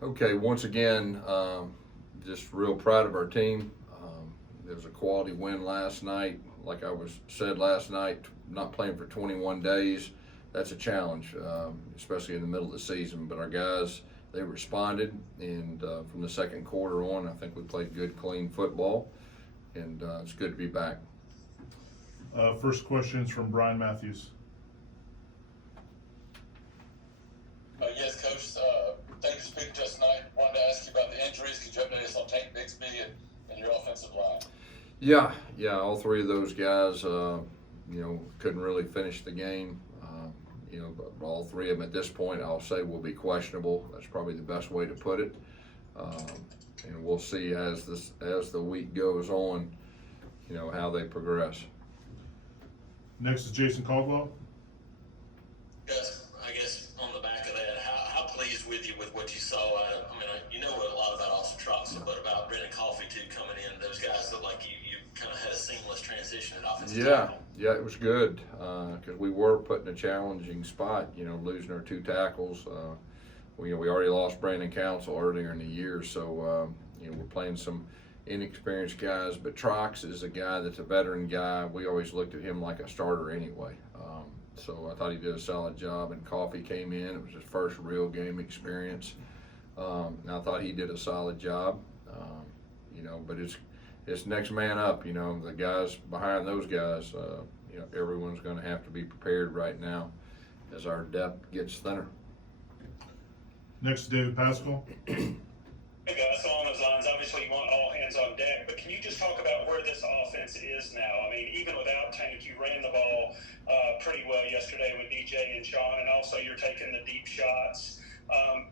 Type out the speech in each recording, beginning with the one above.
Okay, once again, just real proud of our team. There was a quality win last night. Like I was said last night, not playing for 21 days, that's a challenge, especially in the middle of the season. But our guys, they responded, and from the second quarter on, I think we played good, clean football, and it's good to be back. First question is from Brian Matthews. Yes, Coach. Thank you for speaking to us tonight. Wanted to ask you about the injuries. Could you update us on Tank Bixby and your offensive line? Yeah, all three of those guys, couldn't really finish the game. But all three of them at this point, I'll say, will be questionable. That's probably the best way to put it. And we'll see as the week goes on, how they progress. Next is Jason Caldwell. Yes, I guess on the back of that, how pleased with you with what you saw? You know a lot about Austin Troxel, but about Brendan Coffey too coming in. Those guys look like you kind of had a seamless transition at offensive tackle. Yeah, it was good because we were put in a challenging spot. Losing our two tackles. We already lost Brandon Council earlier in the year, so we're playing some inexperienced guys. But Trox is a guy that's a veteran guy. We always looked at him like a starter anyway. So I thought he did a solid job. And Coffey came in. It was his first real game experience. And I thought he did a solid job. But it's next man up. The guys behind those guys. Everyone's going to have to be prepared right now as our depth gets thinner. Next is David Pascal. Hey guys, along those lines, obviously you want all hands on deck, but can you just talk about where this offense is now? Even without Tank, you ran the ball pretty well yesterday with DJ and Sean, and also you're taking the deep shots.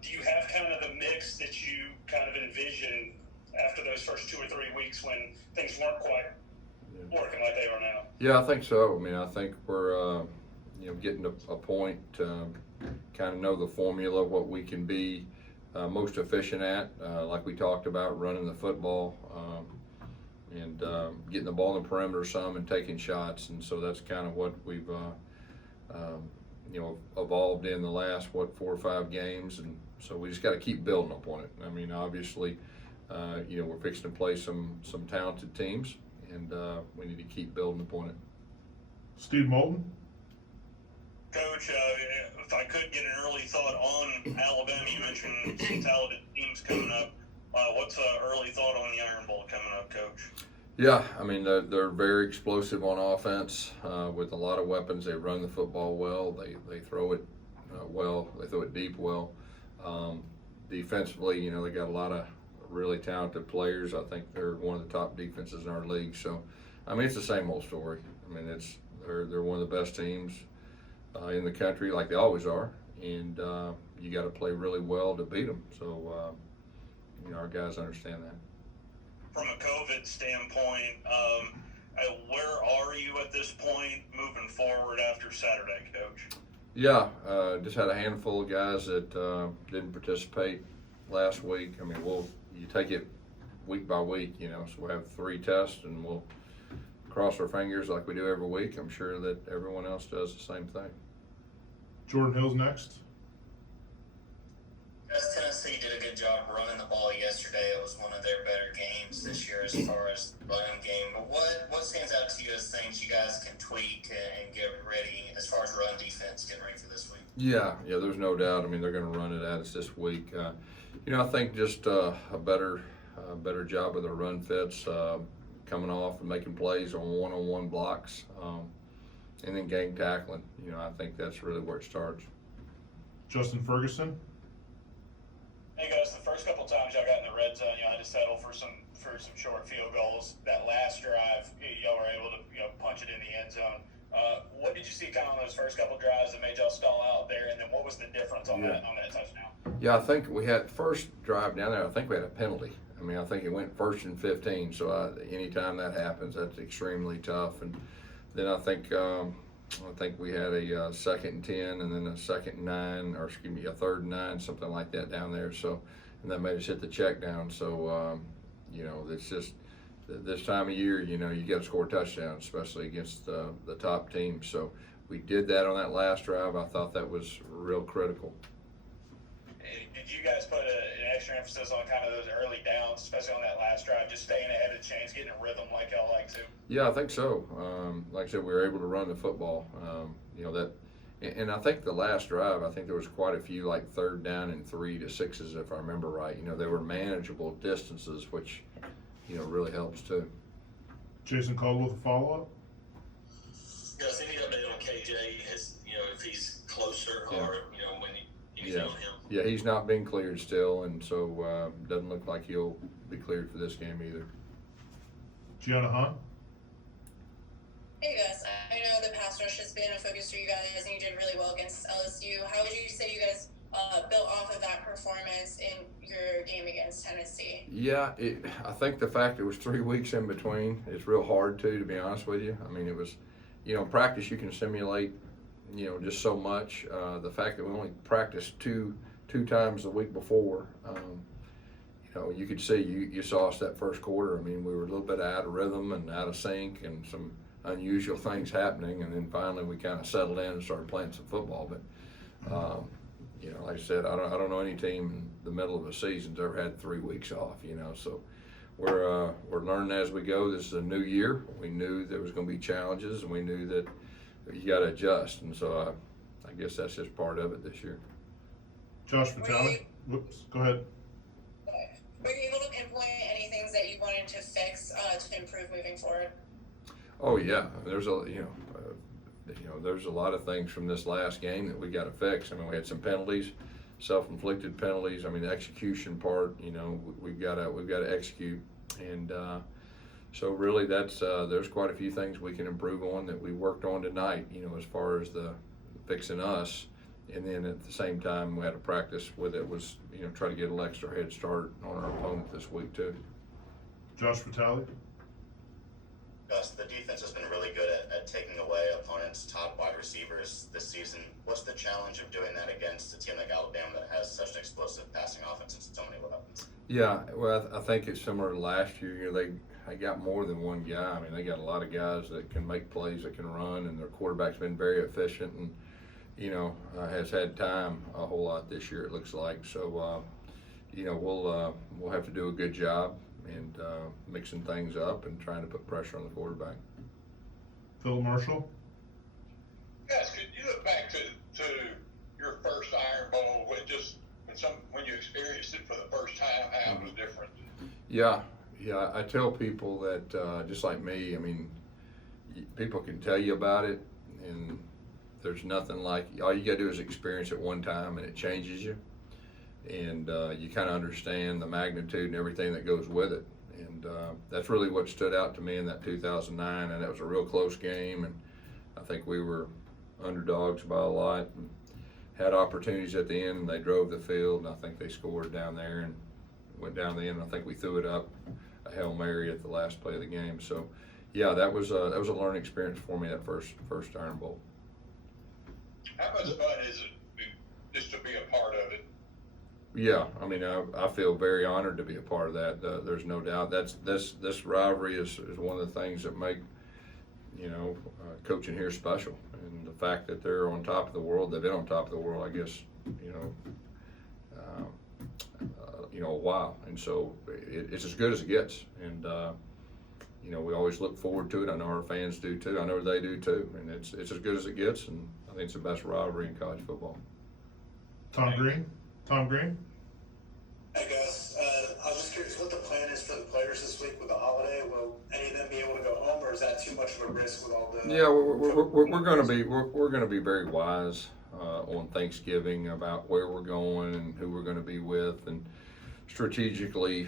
Do you have kind of the mix that you kind of envisioned after those first 2 or 3 weeks when things weren't quite working like they are now? Yeah, I think so. I think we're getting to a point to kind of know the formula, what we can be most efficient at, like we talked about, running the football and getting the ball in the perimeter some and taking shots. And so that's kind of what we've evolved in the last 4 or 5 games, and so we just got to keep building upon it. Obviously we're fixing to play some talented teams, and we need to keep building upon it. Steve Moulton. Coach, if I could get an early thought on Alabama, you mentioned some talented teams coming up. What's an early thought on the Iron Bowl coming up, Coach? Yeah, they're very explosive on offense with a lot of weapons. They run the football well. They throw it well. They throw it deep well. Defensively, they got a lot of really talented players. I think they're one of the top defenses in our league. So, it's the same old story. They're one of the best teams in the country, like they always are, and you got to play really well to beat them. So, our guys understand that. From a COVID standpoint, where are you at this point moving forward after Saturday, Coach? Yeah, just had a handful of guys that didn't participate last week. You take it week by week, so we'll have 3 tests and we'll cross our fingers like we do every week. I'm sure that everyone else does the same thing. Jordan Hill's next. Yes, Tennessee did a good job running the ball yesterday. It was one of their better games this year as far as the running game. But what stands out to you as things you guys can tweak and get ready as far as run defense, getting ready for this week? Yeah, there's no doubt. They're going to run it at us this week. I think just a better job with our run fits, coming off and making plays on one-on-one blocks, and then gang tackling. I think that's really where it starts. Justin Ferguson. Hey guys, the first couple times y'all got in the red zone, y'all had to settle for some short field goals. That last drive, y'all were able to punch it in the end zone. What did you see kind of on those first couple drives that made y'all stall out there, and then what was the difference on that touchdown? Yeah, I think we had first drive down there. I think we had a penalty. I think it went 1st and 15. So anytime that happens, that's extremely tough. And then I think we had a 2nd and 10, and then a 2nd and 9, or excuse me, a 3rd and 9, something like that down there. So, and that made us hit the check down. So, it's just this time of year, you got to score touchdowns, especially against the top teams. So we did that on that last drive. I thought that was real critical. Did you guys put an extra extra emphasis on kind of those early downs, especially on that last drive, just staying ahead of the chains, getting a rhythm like y'all like to? Yeah, I think so. Like I said, we were able to run the football. And I think the last drive, I think there was quite a few like 3rd down and 3 to 6s, if I remember right. They were manageable distances, which, really helps too. Jason Caldwell with a follow-up. Gus, any update on KJ? If he's closer Yeah. or, when anything on him? Yeah, he's not been cleared still, and so doesn't look like he'll be cleared for this game either. Gianna Hunt. Hey Gus, I know the pass rush has been a focus for you guys, and you did really well against LSU. How would you say you guys built off of that performance in your game against Tennessee? Yeah, I think the fact it was 3 weeks in between, it's real hard to be honest with you. I mean, it was, in practice you can simulate, just so much. The fact that we only practiced two times the week before, you could see, you saw us that first quarter. I mean, we were a little bit out of rhythm and out of sync and some unusual things happening, and then finally we kind of settled in and started playing some football. But like I said, I don't know any team in the middle of a season's ever had 3 weeks off. So we're learning as we go. This is a new year. We knew there was going to be challenges, and we knew that you got to adjust. And so I guess that's just part of it this year. Josh Vitale. Whoops. Go ahead. Were you able to pinpoint any things that you wanted to fix to improve moving forward? Oh yeah, there's there's a lot of things from this last game that we got to fix. I mean, we had some penalties, self-inflicted penalties. I mean, the execution part, we've got to execute, and so really that's there's quite a few things we can improve on that we worked on tonight. As far as the fixing us, and then at the same time we had to practice with it was try to get an extra head start on our opponent this week too. Josh Vitale. Gus, the defense has been really good at taking away opponents' top wide receivers this season. What's the challenge of doing that against a team like Alabama that has such an explosive passing offense and so many weapons? Yeah, well, I think it's similar to last year. They got more than one guy. I mean, they got a lot of guys that can make plays, that can run, and their quarterback's been very efficient and, has had time a whole lot this year, it looks like. So, we'll have to do a good job and mixing things up and trying to put pressure on the quarterback. Phil Marshall. Guys, could you look back to your first Iron Bowl when you experienced it for the first time, how it was different? Yeah, I tell people that just like me, I mean, people can tell you about it, and there's nothing like, all you gotta do is experience it one time and it changes you. And you kind of understand the magnitude and everything that goes with it. And that's really what stood out to me in that 2009, and that was a real close game, and I think we were underdogs by a lot and had opportunities at the end, and they drove the field, and I think they scored down there and went down the end. I think we threw it up a Hail Mary at the last play of the game. So yeah, that was a learning experience for me, that first Iron Bowl. How much fun is it just to be a part of it? Yeah, I mean, I feel very honored to be a part of that. There's no doubt. This rivalry is one of the things that make coaching here special, and the fact that they're on top of the world, they've been on top of the world, I guess, a while, and so it's as good as it gets, and we always look forward to it. I know our fans do too. I know they do too, and it's as good as it gets, and I think it's the best rivalry in college football. Tom Green. Hey Gus, I was just curious what the plan is for the players this week with the holiday. Will any of them be able to go home, or is that too much of a risk with all the? Yeah, we're going to be very wise on Thanksgiving about where we're going and who we're going to be with, and strategically,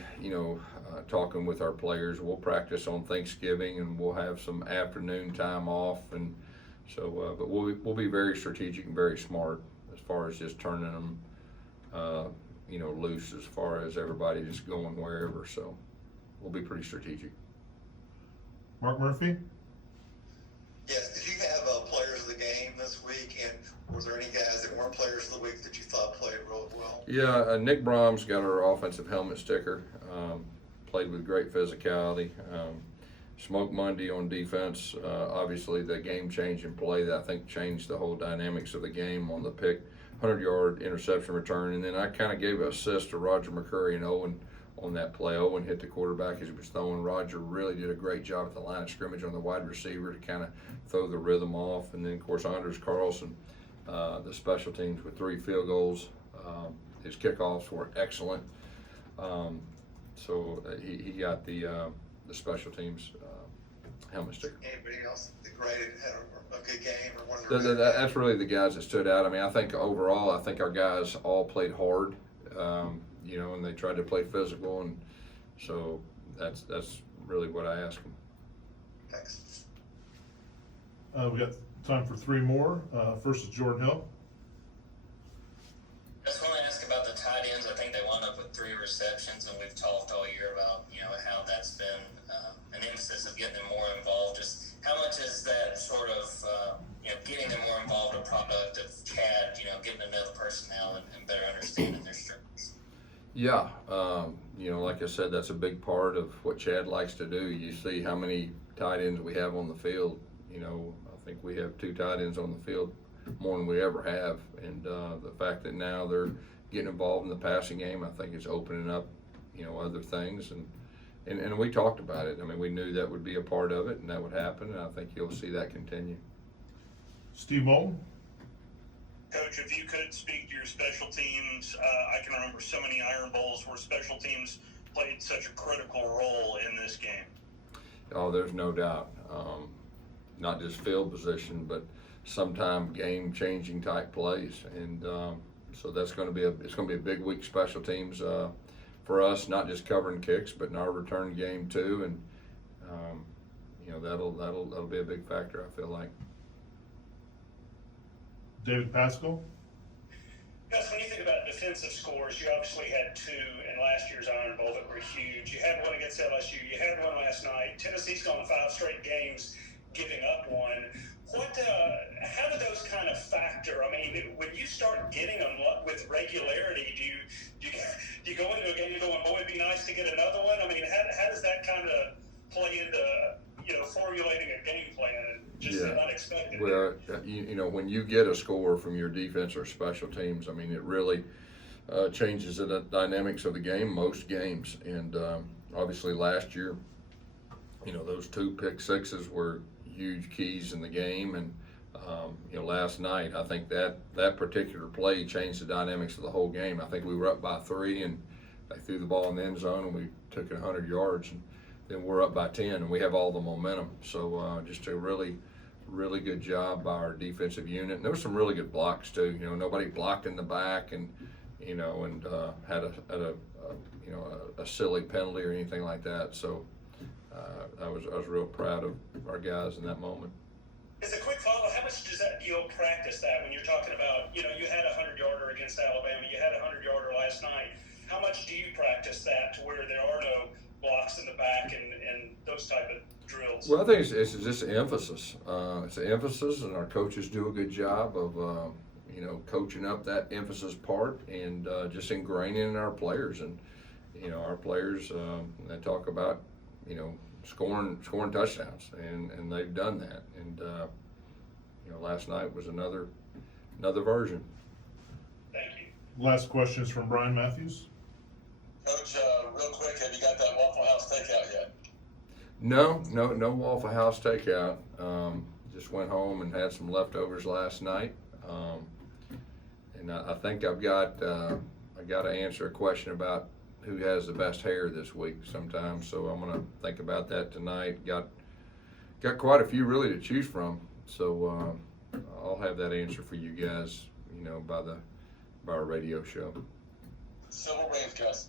talking with our players. We'll practice on Thanksgiving, and we'll have some afternoon time off, and so but we'll be very strategic and very smart as far as just turning them loose as far as everybody just going wherever. So we'll be pretty strategic. Mark Murphy. Yes, did you have players of the game this week, and was there any guys that weren't players of the week that you thought played real well? Yeah, Nick Brahms got our offensive helmet sticker, played with great physicality. Smoke Monday on defense, obviously the game-changing play that I think changed the whole dynamics of the game on the pick 100-yard interception return, and then I kind of gave an assist to Roger McCurry and Owen on that play. Owen hit the quarterback as he was throwing. Roger really did a great job at the line of scrimmage on the wide receiver to kind of throw the rhythm off. And then, of course, Anders Carlson, the special teams with 3 field goals. His kickoffs were excellent. So he got the special teams helmet sticker. Anybody else that graded had a good game or one of their That's really the guys that stood out. I mean, I think overall, I think our guys all played hard, and they tried to play physical, and so that's really what I asked them. Thanks. We got time for 3 more. First is Jordan Hill. I just want to ask about the tight ends. I think they wound up with 3 receptions, and we've talked all year about how that's been an emphasis of getting them more involved. Just how much is that sort of getting them more involved a product of Chad, getting to know the personnel and better understanding their strengths? Yeah, like I said, that's a big part of what Chad likes to do. You see how many tight ends we have on the field. I think we have 2 tight ends on the field, more than we ever have. And the fact that now they're getting involved in the passing game, I think it's opening up, other things. And we talked about it. I mean, we knew that would be a part of it and that would happen. And I think you'll see that continue. Steve Moulton. Coach, if you could speak to your special teams, I can remember so many Iron Bowls where special teams played such a critical role in this game. Oh, there's no doubt. Not just field position, but sometime game-changing type plays, and so that's going to be a big week special teams for us. Not just covering kicks, but in our return game too, and that'll be a big factor. I feel like. David Pascal. Gus, when you think about defensive scores, you obviously had 2 in last year's Iron Bowl that were huge. You had one against LSU. You had one last night. Tennessee's gone 5 straight games giving up one. How do those kind of factor? I mean, when you start getting them with regularity, do you go into a game and going, boy, it'd be nice to get another one? I mean, how does that kind of play into formulating a game plan and just an unexpected? Well, when you get a score from your defense or special teams, I mean, it really changes the dynamics of the game, most games. And obviously last year, those 2 pick sixes were huge keys in the game. And, last night, I think that particular play changed the dynamics of the whole game. I think we were up by 3 and they threw the ball in the end zone and we took it 100 yards. And then we're up by 10 and we have all the momentum. So just a really, really good job by our defensive unit. And there were some really good blocks too. Nobody blocked in the back and had a silly penalty or anything like that. So I was real proud of our guys in that moment. As a quick follow, how much do you practice that when you're talking about, you had a 100-yarder against Alabama, you had a 100-yarder last night. How much do you practice that to where there are no blocks in the back and those type of drills? Well, I think it's just an emphasis. It's an emphasis, and our coaches do a good job of, coaching up that emphasis part and just ingraining in our players. And, our players, they talk about, scoring touchdowns, and they've done that. And, last night was another version. Thank you. Last question is from Brian Matthews. Coach, real quick, have you got that Waffle House takeout yet? No Waffle House takeout. Just went home and had some leftovers last night. And I think I got to answer a question about who has the best hair this week sometime. So I'm gonna think about that tonight. Got quite a few really to choose from. So I'll have that answer for you guys, by our radio show. Civil Wave, Gus.